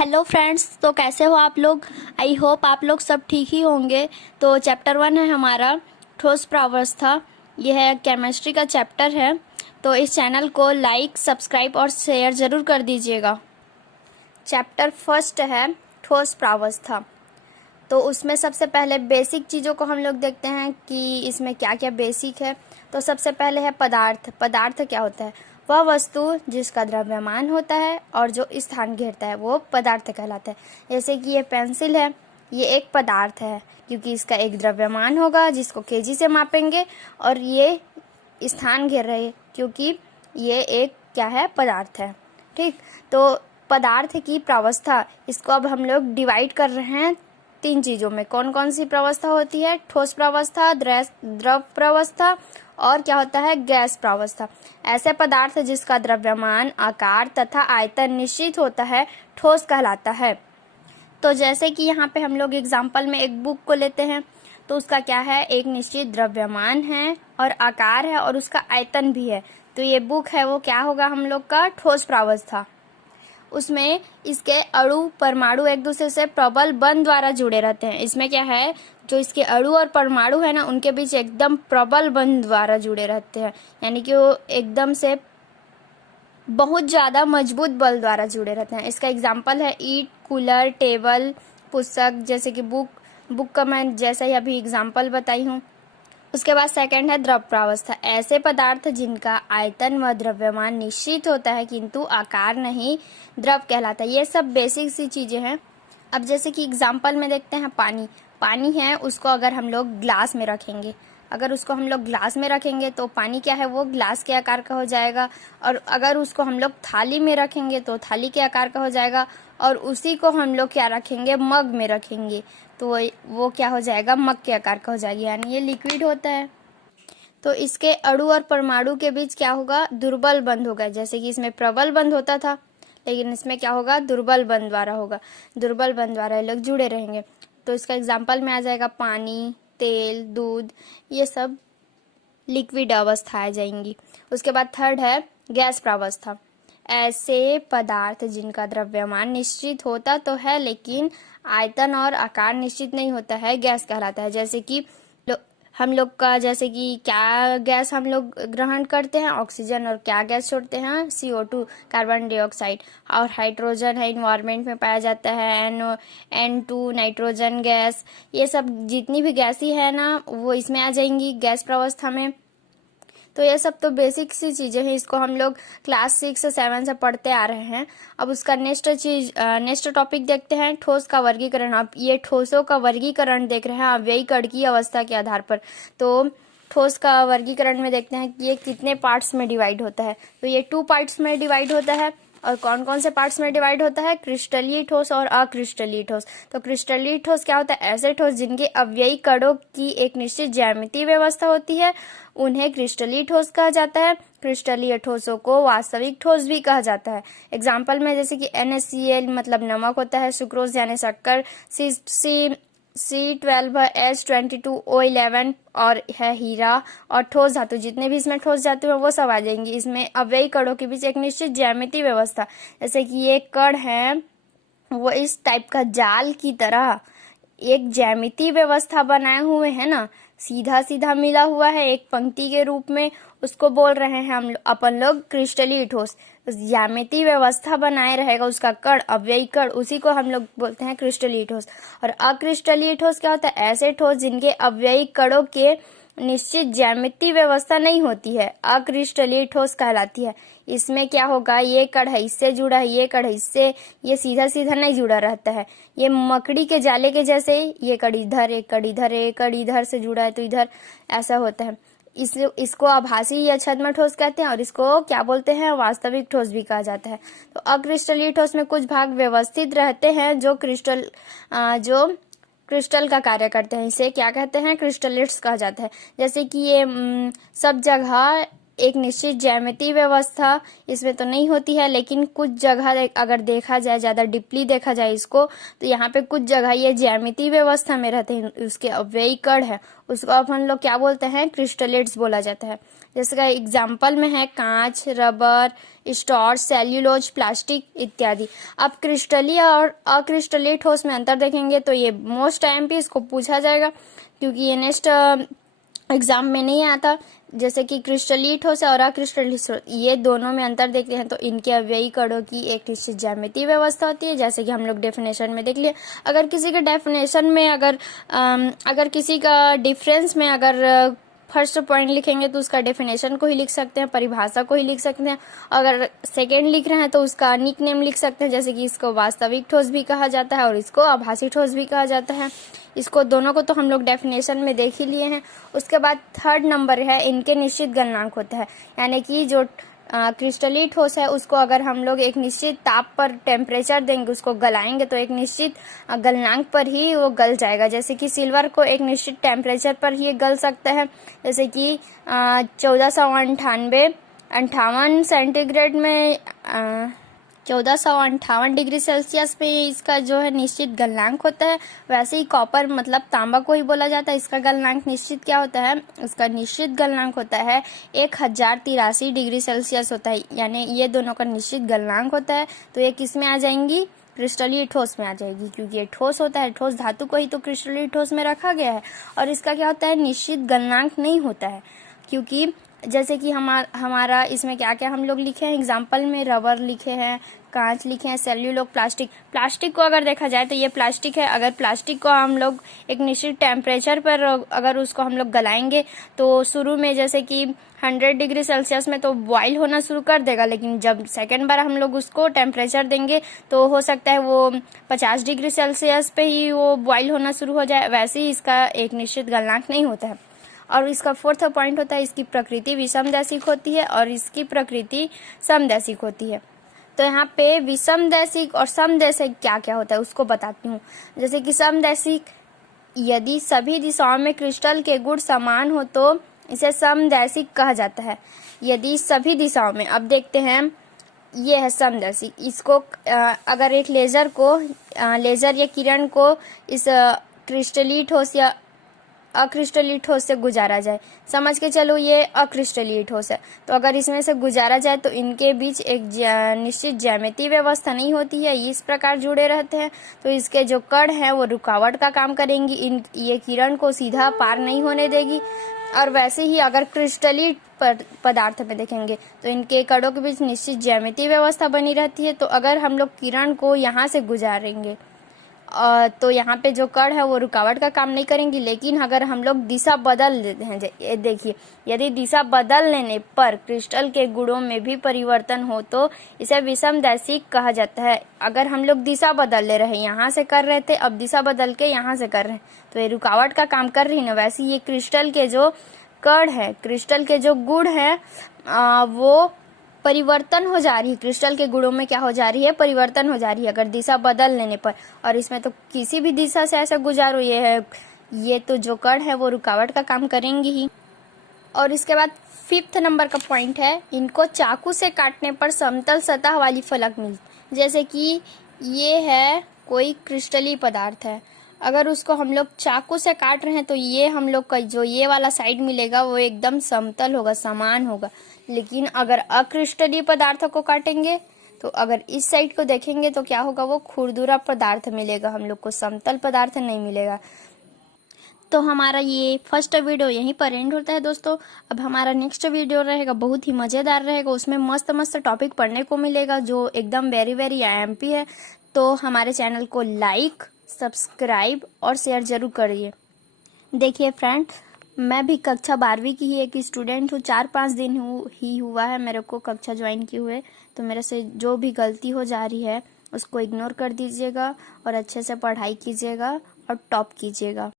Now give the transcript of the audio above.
Hello friends, तो कैसे हो आप लोग। आई होप आप लोग सब ठीक ही होंगे। तो चैप्टर 1 है हमारा ठोस प्रावस्था। यह है केमिस्ट्री का चैप्टर है। तो इस चैनल को लाइक, सब्सक्राइब और शेयर ज़रूर कर दीजिएगा। चैप्टर फर्स्ट है ठोस प्रावस्था। तो उसमें सबसे पहले बेसिक चीज़ों को हम लोग देखते हैं कि इसमें क्या क्या बेसिक है। तो सबसे पहले है पदार्थ। पदार्थ क्या होता है? वह वस्तु जिसका द्रव्यमान होता है और जो स्थान घेरता है वो पदार्थ कहलाता है। जैसे कि ये पेंसिल है, ये एक पदार्थ है क्योंकि इसका एक द्रव्यमान होगा जिसको केजी से मापेंगे, और ये स्थान घेर रहे हैं क्योंकि ये एक क्या है, पदार्थ है। ठीक, तो पदार्थ की प्रावस्था, इसको अब हम लोग डिवाइड कर रहे हैं 3 चीज़ों में। कौन कौन सी प्रावस्था होती है? ठोस प्रावस्था, द्रव प्रावस्था और क्या होता है, गैस प्रावस्था। ऐसे पदार्थ जिसका द्रव्यमान, आकार तथा आयतन निश्चित होता है ठोस कहलाता है। तो जैसे कि यहाँ पे हम लोग एग्जाम्पल में एक बुक को लेते हैं, तो उसका क्या है, एक निश्चित द्रव्यमान है और आकार है और उसका आयतन भी है। तो ये बुक है वो क्या होगा हम लोग का, ठोस प्रावस्था। उसमें इसके अणु परमाणु एक दूसरे से प्रबल बंध द्वारा जुड़े रहते हैं। इसमें क्या है, जो इसके अणु और परमाणु है ना, उनके बीच एकदम प्रबल बंध द्वारा जुड़े रहते हैं, यानी कि वो एकदम से बहुत ज़्यादा मजबूत बल द्वारा जुड़े रहते हैं। इसका एग्जाम्पल है ईंट, कूलर, टेबल, पुस्तक। जैसे कि बुक का मैं जैसा ही अभी एग्जाम्पल बताई हूँ। उसके बाद सेकंड है द्रव प्रावस्था। ऐसे पदार्थ जिनका आयतन व द्रव्यमान निश्चित होता है किंतु आकार नहीं, द्रव कहलाता है। ये सब बेसिक सी चीजें हैं। अब जैसे कि एग्जाम्पल में देखते हैं पानी है, उसको अगर हम लोग ग्लास में रखेंगे, तो पानी क्या है, वो ग्लास के आकार का हो जाएगा। और अगर उसको हम लोग थाली में रखेंगे तो थाली के आकार का हो जाएगा। और उसी को हम लोग क्या रखेंगे, मग में रखेंगे तो वो क्या हो जाएगा, मग के आकार का हो जाएगा, यानी ये लिक्विड होता है। तो इसके अणु और परमाणु के बीच क्या होगा, दुर्बल बंध होगा। जैसे कि इसमें प्रबल बंध होता था, लेकिन इसमें क्या होगा, दुर्बल बंध द्वारा होगा। दुर्बल बंध द्वारा ये लोग जुड़े रहेंगे। तो इसका एग्जाम्पल में आ जाएगा पानी, तेल, दूध, ये सब लिक्विड अवस्था आ जाएंगी। उसके बाद थर्ड है गैस प्रावस्था। ऐसे पदार्थ जिनका द्रव्यमान निश्चित होता तो है लेकिन आयतन और आकार निश्चित नहीं होता है, गैस कहलाता है। जैसे कि हम लोग का, जैसे कि क्या गैस हम लोग ग्रहण करते हैं, ऑक्सीजन, और क्या गैस छोड़ते हैं, CO2, कार्बन डाइऑक्साइड। और हाइड्रोजन है, इन्वायरमेंट में पाया जाता है, N2 नाइट्रोजन गैस। ये सब जितनी भी गैसी है ना, वो इसमें आ जाएंगी गैस प्रावस्था में। तो ये सब तो बेसिक सी चीजें हैं, इसको हम लोग क्लास 6 से 7 से पढ़ते आ रहे हैं। अब उसका नेक्स्ट टॉपिक देखते हैं, ठोस का वर्गीकरण। अब ये ठोसों का वर्गीकरण देख रहे हैं अव्ययी कण की अवस्था के आधार पर। तो ठोस का वर्गीकरण में देखते हैं कि ये कितने पार्ट्स में डिवाइड होता है। तो ये 2 पार्ट्स में डिवाइड होता है। और कौन कौन से पार्ट्स में डिवाइड होता है, क्रिस्टलीय ठोस और अक्रिस्टलीय ठोस। तो क्रिस्टलीय ठोस क्या होता है, ऐसे ठोस जिनके अव्ययी कणों की एक निश्चित ज्यामितीय व्यवस्था होती है, उन्हें क्रिस्टलीय ठोस कहा जाता है। क्रिस्टलीय ठोसों को वास्तविक ठोस भी कहा जाता है। एग्जाम्पल में जैसे कि NaCl मतलब नमक होता है, सुक्रोज यानी शक्कर, C12H22O11 और है हीरा। और ठोस धातु, जितने भी इसमें ठोस धातु है वो सब आ जाएंगी। इसमें अव्ययी कणों के बीच एक निश्चित ज्यामितीय व्यवस्था, जैसे कि ये कण है वो इस टाइप का जाल की तरह एक ज्यामितीय व्यवस्था बनाए हुए है ना, सीधा सीधा मिला हुआ है एक पंक्ति के रूप में, उसको बोल रहे हैं हम अपन लोग क्रिस्टलीय ठोस। ज्यामितीय व्यवस्था बनाए रहेगा उसका कण, अव्ययी कण, उसी को हम लोग बोलते हैं क्रिस्टलीय ठोस। और अक्रिस्टलीय ठोस क्या होता है, ऐसे ठोस जिनके अव्ययी कणों के निश्चित ज्यामितीय व्यवस्था नहीं होती है, अक्रिस्टलीय ठोस कहलाती है। इसमें क्या होगा, ये कण है इससे जुड़ा है, ये कण है इससे, ये सीधा सीधा नहीं जुड़ा रहता है। ये मकड़ी के जाले के जैसे, ये कण इधर, एक कण इधर, एक कण इधर से जुड़ा है तो इधर, ऐसा होता है। इसको आभासी या छद्म ठोस कहते हैं और इसको क्या बोलते हैं, वास्तविक ठोस भी कहा जाता है। तो अक्रिस्टलीय ठोस में कुछ भाग व्यवस्थित रहते हैं जो क्रिस्टल का कार्य करते हैं, इसे क्या कहते हैं, क्रिस्टलेट्स कहा जाता है। जैसे कि ये सब जगह एक निश्चित ज्यामितीय व्यवस्था इसमें तो नहीं होती है, लेकिन कुछ जगह अगर देखा जाए, ज़्यादा डीपली देखा जाए इसको, तो यहाँ पे कुछ जगह ये ज्यामितीय व्यवस्था में रहते हैं। उसके अव्ययी कण है, उसको अपन लोग क्या बोलते हैं, क्रिस्टलेट्स बोला जाता है। जैसे का एग्जाम्पल में है कांच, रबर, स्टार्च, सेल्यूलोज, प्लास्टिक इत्यादि। अब क्रिस्टलीय और अक्रिस्टलीय ठोस में अंतर देखेंगे तो ये मोस्ट टाइम पे इसको पूछा जाएगा, क्योंकि ये नेक्स्ट एग्जाम में नहीं आता। जैसे कि क्रिस्टलीय ठोस और अक्रिस्टलीय ठोस, ये दोनों में अंतर देखते हैं तो इनके अव्ययी कणों की एक निश्चित ज्यामितीय व्यवस्था होती है, जैसे कि हम लोग डेफिनेशन में देख लिए। अगर किसी के डेफिनेशन में अगर किसी का डिफरेंस में अगर फर्स्ट पॉइंट लिखेंगे तो उसका डेफिनेशन को ही लिख सकते हैं, परिभाषा को ही लिख सकते हैं। अगर सेकेंड लिख रहे हैं तो उसका निक नेम लिख सकते हैं, जैसे कि इसको वास्तविक ठोस भी कहा जाता है और इसको आभासी ठोस भी कहा जाता है। इसको दोनों को तो हम लोग डेफिनेशन में देख ही लिए हैं। उसके बाद थर्ड नंबर है, इनके निश्चित गलनांक होता है, यानी कि जो क्रिस्टलीय ठोस है उसको अगर हम लोग एक निश्चित ताप पर टेम्परेचर देंगे, उसको गलाएंगे तो एक निश्चित गलनांक पर ही वो गल जाएगा। जैसे कि सिल्वर को एक निश्चित टेम्परेचर पर ही गल सकता है, जैसे कि 1498 सेंटीग्रेड में 1458 डिग्री सेल्सियस पे इसका जो है निश्चित गलनांक होता है। वैसे ही कॉपर मतलब तांबा को ही बोला जाता है, इसका गलनांक निश्चित क्या होता है, उसका निश्चित गलनांक होता है 1083 डिग्री सेल्सियस होता है, यानी ये दोनों का निश्चित गलनांक होता है। तो ये किस में आ जाएंगी, क्रिस्टलीय ठोस में आ जाएगी, क्योंकि ये ठोस होता है, ठोस धातु को ही तो क्रिस्टलीय ठोस में रखा गया है। और इसका क्या होता है, निश्चित गलनांक नहीं होता है, क्योंकि जैसे कि हमारा इसमें क्या क्या हम लोग लिखे हैं एग्जाम्पल में, रबर लिखे हैं, कांच लिखे हैं, सेल्यूलोज, प्लास्टिक को अगर देखा जाए तो ये प्लास्टिक है। अगर प्लास्टिक को हम लोग एक निश्चित टेम्परेचर पर अगर उसको हम लोग गलाएंगे तो शुरू में जैसे कि 100 डिग्री सेल्सियस में तो बॉयल होना शुरू कर देगा, लेकिन जब सेकेंड बार हम लोग उसको टेम्परेचर देंगे तो हो सकता है वो 50 डिग्री सेल्सियस पे ही वो बॉयल होना शुरू हो जाए। वैसे ही इसका एक निश्चित गलनांक नहीं होता है। और इसका फोर्थ पॉइंट होता है, इसकी प्रकृति विषमदैशिक होती है और इसकी प्रकृति समदैशिक होती है। तो यहाँ पे विषमदैशिक और समदैशिक क्या क्या होता है उसको बताती हूँ। जैसे कि समदैशिक, यदि सभी दिशाओं में क्रिस्टल के गुण समान हो तो इसे समदैशिक कहा जाता है। यदि सभी दिशाओं में, अब देखते हैं, ये है समदैशिक। इसको अगर एक लेजर या किरण को इस क्रिस्टलीय ठोस या अक्रिस्टलीय ठोस से गुजारा जाए, समझ के चलो ये अक्रिस्टलीय ठोस है, तो अगर इसमें से गुजारा जाए तो इनके बीच एक निश्चित ज्यामितीय व्यवस्था नहीं होती है, इस प्रकार जुड़े रहते हैं। तो इसके जो कण हैं वो रुकावट का काम करेंगी, ये किरण को सीधा पार नहीं होने देगी। और वैसे ही अगर क्रिस्टलीय पदार्थ में देखेंगे तो इनके कणों के बीच निश्चित ज्यामितीय व्यवस्था बनी रहती है। तो अगर हम लोग किरण को यहाँ से गुजारेंगे तो यहाँ पे जो कण है वो रुकावट का काम नहीं करेंगी, लेकिन अगर हम लोग दिशा बदल देते हैं, ये देखिए, यदि दिशा बदल लेने पर क्रिस्टल के गुणों में भी परिवर्तन हो तो इसे विषमदैशिक कहा जाता है। अगर हम लोग दिशा बदल ले रहे हैं, यहाँ से कर रहे थे, अब दिशा बदल के यहाँ से कर रहे हैं, तो ये रुकावट का काम कर रही है ना। वैसे ये क्रिस्टल के जो कण है, क्रिस्टल के जो गुण है वो परिवर्तन हो जा रही है। क्रिस्टल के गुणों में क्या हो जा रही है, परिवर्तन हो जा रही है अगर दिशा बदल लेने पर। और इसमें तो किसी भी दिशा से ऐसा गुजारो, ये तो जो कण है वो रुकावट का काम करेंगी ही। और इसके बाद फिफ्थ नंबर का पॉइंट है, इनको चाकू से काटने पर समतल सतह वाली फलक मिलती। जैसे कि ये है कोई क्रिस्टलीय पदार्थ है, अगर उसको हम लोग चाकू से काट रहे हैं तो ये हम लोग का जो ये वाला साइड मिलेगा वो एकदम समतल होगा, समान होगा। लेकिन अगर अक्रिस्टलीय पदार्थों को काटेंगे तो अगर इस साइड को देखेंगे तो क्या होगा, वो खुरदुरा पदार्थ मिलेगा, हम लोग को समतल पदार्थ नहीं मिलेगा। तो हमारा ये फर्स्ट वीडियो यहीं पर एंड होता है दोस्तों। अब हमारा नेक्स्ट वीडियो रहेगा, बहुत ही मज़ेदार रहेगा, उसमें मस्त मस्त टॉपिक पढ़ने को मिलेगा जो एकदम वेरी वेरी IMP है। तो हमारे चैनल को लाइक, सब्सक्राइब और शेयर जरूर करिए। देखिए फ्रेंड, मैं भी कक्षा 12वीं की ही एक स्टूडेंट हूँ, 4-5 दिन ही हुआ है मेरे को कक्षा ज्वाइन किए हुए। तो मेरे से जो भी गलती हो जा रही है उसको इग्नोर कर दीजिएगा और अच्छे से पढ़ाई कीजिएगा और टॉप कीजिएगा।